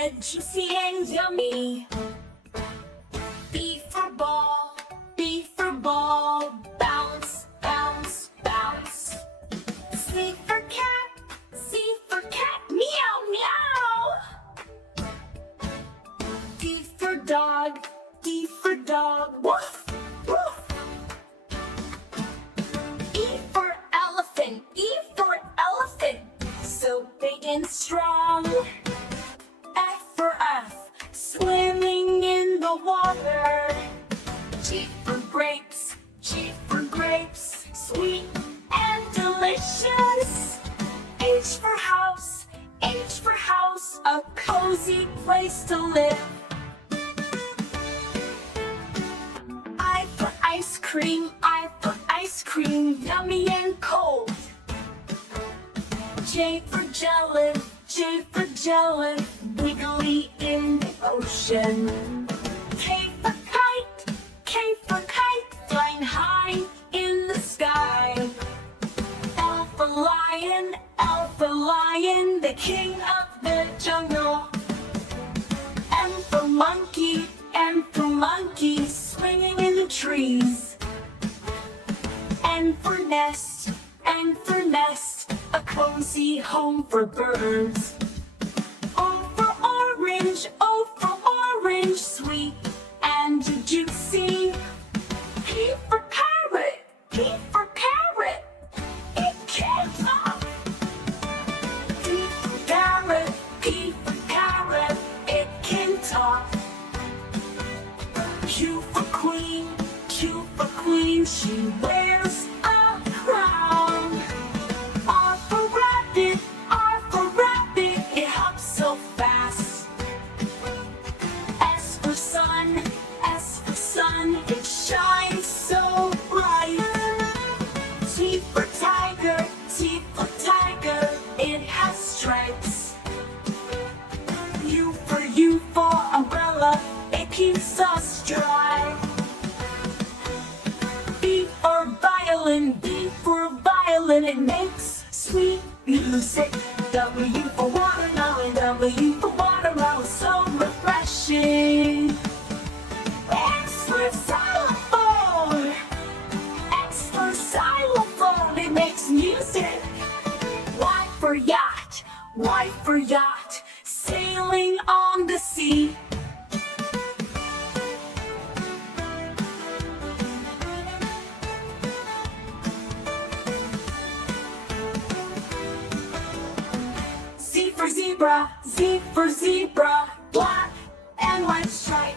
bread, juicy and yummy. B for ball, B for ball, bounce, bounce, bounce. C for cat, C for cat, meow, meow. D for dog, D for dog, woof, woof. E for elephant, E for elephant, so big and strong. F for F, swimming in the water. G for grapes, G for grapes, sweet and delicious. H for house, a cozy place to live. I for ice cream, I for ice cream, yummy and cold. J for jelly, J for jelly, wiggly in the ocean. K for kite, flying high in the sky. L for lion, the king of the jungle. M for monkey, swinging in the trees. N for nest, a cozy home for birds. O for orange, sweet and juicy. P for parrot, it can't talk. P for parrot, it can talk. Q for queen, she wears a crown. R for rabbit, it hops so fast. S for sun, it shines so bright. T for tiger, it has stripes. U for umbrella, it keeps us dry. B for violin, it makes sweet music. W for watermelon, so refreshing. X for xylophone, it makes music. Y for yacht, sailing on the sea. Z for zebra, black and white stripe.